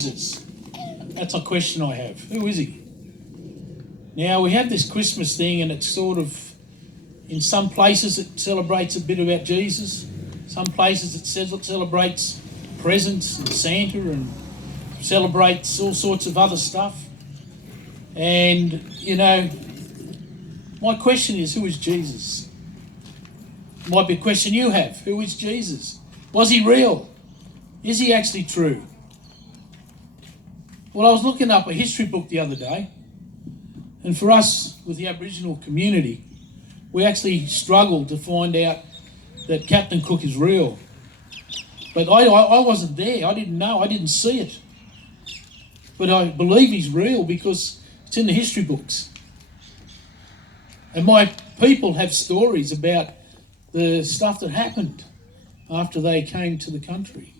Jesus? That's a question I have. Who is he? Now, we have this Christmas thing, and it's sort of, in some places it celebrates a bit about Jesus. Some places it says it celebrates presents and Santa and celebrates all sorts of other stuff. And, you know, my question is, who is Jesus? Might be a question you have. Who is Jesus? Was he real? Is he actually true? Well, I was looking up a history book the other day, and for us with the Aboriginal community, we actually struggled to find out that Captain Cook is real. But I wasn't there. I didn't know. I didn't see it. But I believe he's real because it's in the history books. And my people have stories about the stuff that happened after they came to the country.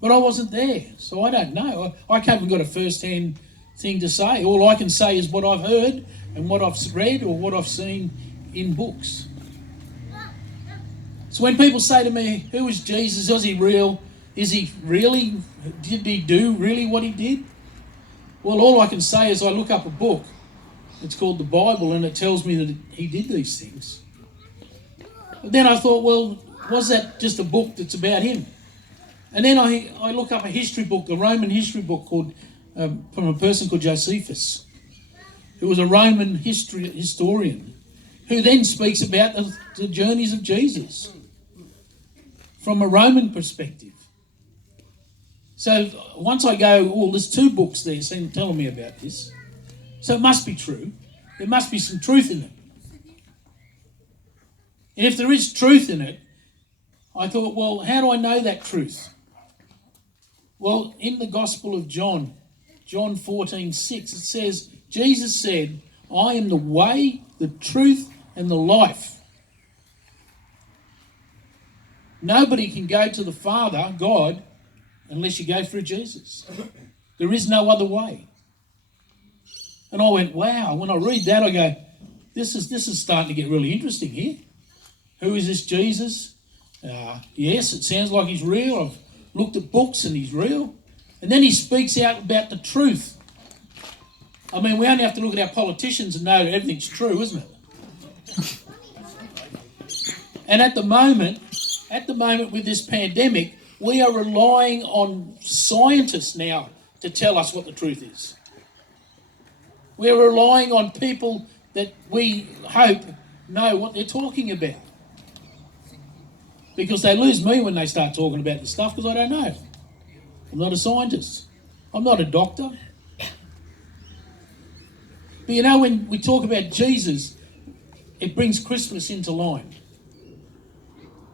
But I wasn't there, so I don't know. I haven't got a first-hand thing to say. All I can say is what I've heard and what I've read or what I've seen in books. So when people say to me, who is Jesus? Is he real? Is he really, did he do really what he did? Well, all I can say is I look up a book. It's called the Bible, and it tells me that he did these things. But then I thought, well, was that just a book that's about him? And then I look up a history book, a Roman history book called from a person called Josephus, who was a Roman historian, who then speaks about the journeys of Jesus from a Roman perspective. So once I go, oh, there's two books there telling me about this, so it must be true. There must be some truth in it. And if there is truth in it, I thought, well, how do I know that truth? Well, in the Gospel of John 14:6, it says, Jesus said, I am the way, the truth, and the life. Nobody can go to the Father, God, unless you go through Jesus. There is no other way. And I went, wow. When I read that, I go, this is starting to get really interesting here. Who is this Jesus? Yes, it sounds like he's real. I've looked at books and he's real. And then he speaks out about the truth. I mean, we only have to look at our politicians and know that everything's true, isn't it? And at the moment with this pandemic, we are relying on scientists now to tell us what the truth is. We're relying on people that we hope know what they're talking about. Because they lose me when they start talking about this stuff because I don't know. I'm not a scientist. I'm not a doctor. But you know, when we talk about Jesus, it brings Christmas into line.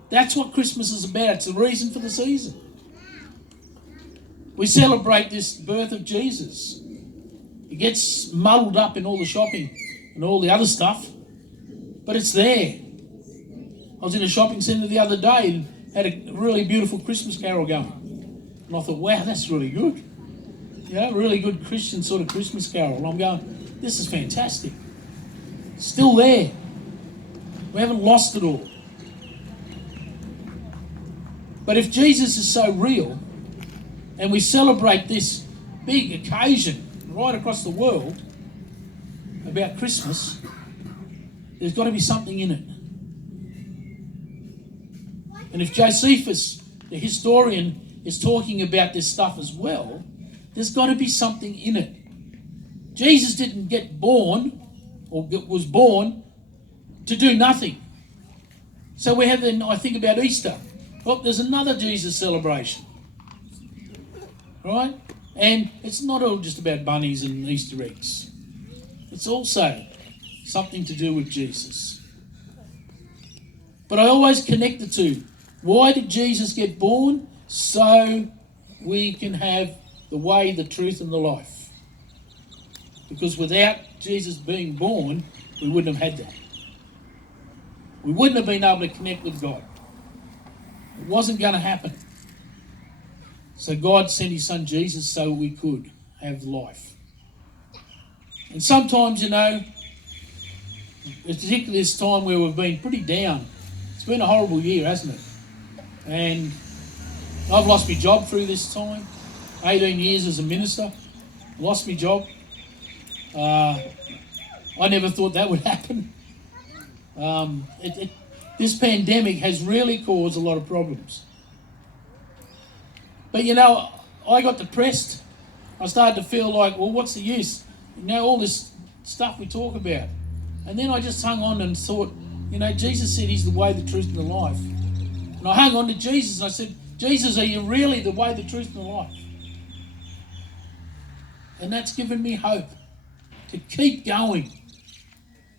That's what Christmas is about. It's the reason for the season. We celebrate this birth of Jesus. It gets muddled up in all the shopping and all the other stuff, but it's there. I was in a shopping centre the other day and had a really beautiful Christmas carol going. And I thought, wow, that's really good. You know, really good Christian sort of Christmas carol. And I'm going, this is fantastic. It's still there. We haven't lost it all. But if Jesus is so real, and we celebrate this big occasion right across the world about Christmas, there's got to be something in it. And if Josephus, the historian, is talking about this stuff as well, there's got to be something in it. Jesus didn't get born, or was born, to do nothing. So we have then, I think about Easter. Oh, there's another Jesus celebration. Right? And it's not all just about bunnies and Easter eggs. It's also something to do with Jesus. But I always connect the two. Why did Jesus get born? So we can have the way, the truth, and the life. Because without Jesus being born, we wouldn't have had that. We wouldn't have been able to connect with God. It wasn't going to happen. So God sent his son Jesus so we could have life. And sometimes, you know, particularly this time where we've been pretty down, it's been a horrible year, hasn't it? And I've lost my job through this time. 18 years as a minister, lost my job. I never thought that would happen. This pandemic has really caused a lot of problems. But you know, I got depressed. I started to feel like, well, what's the use? You know, all this stuff we talk about. And then I just hung on and thought, you know, Jesus said he's the way, the truth, and the life. And I hung on to Jesus and I said, Jesus, are you really the way, the truth, and the life? And that's given me hope to keep going.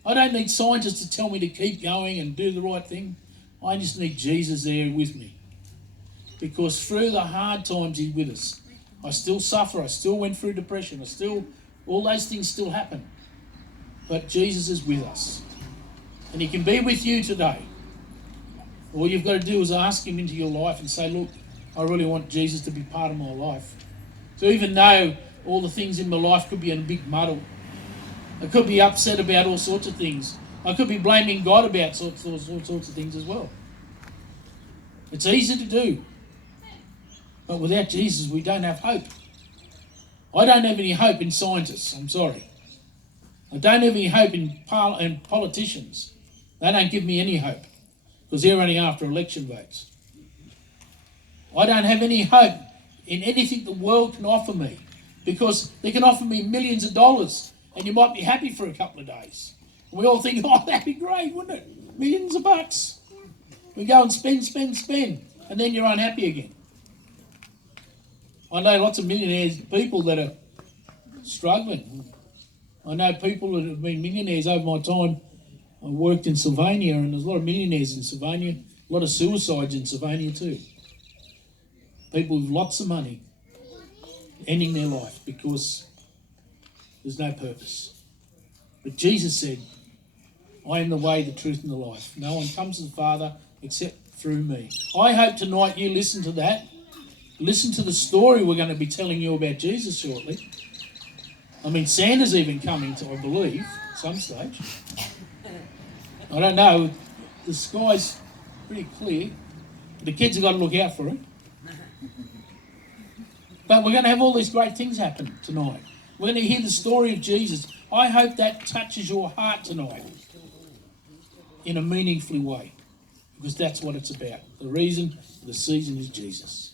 I don't need scientists to tell me to keep going and do the right thing. I just need Jesus there with me. Because through the hard times he's with us. I still suffer, I still went through depression, all those things still happen. But Jesus is with us. And he can be with you today. All you've got to do is ask him into your life and say, look, I really want Jesus to be part of my life. So even though all the things in my life could be in a big muddle, I could be upset about all sorts of things. I could be blaming God about all sorts of things as well. It's easy to do. But without Jesus, we don't have hope. I don't have any hope in scientists, I'm sorry. I don't have any hope in politicians. They don't give me any hope because they're only after election votes. I don't have any hope in anything the world can offer me because they can offer me millions of dollars and you might be happy for a couple of days. And we all think, oh, that'd be great, wouldn't it? Millions of bucks. We go and spend, and then you're unhappy again. I know lots of millionaires, people that are struggling. I know people that have been millionaires over my time. I worked in Sylvania, and there's a lot of millionaires in Sylvania, a lot of suicides in Sylvania too. People with lots of money ending their life because there's no purpose. But Jesus said, I am the way, the truth, and the life. No one comes to the Father except through me. I hope tonight you listen to that. Listen to the story we're going to be telling you about Jesus shortly. I mean, Santa's even coming to, I believe, at some stage. I don't know. The sky's pretty clear. The kids have got to look out for it. But we're going to have all these great things happen tonight. We're going to hear the story of Jesus. I hope that touches your heart tonight in a meaningful way, because that's what it's about. The reason, the season is Jesus.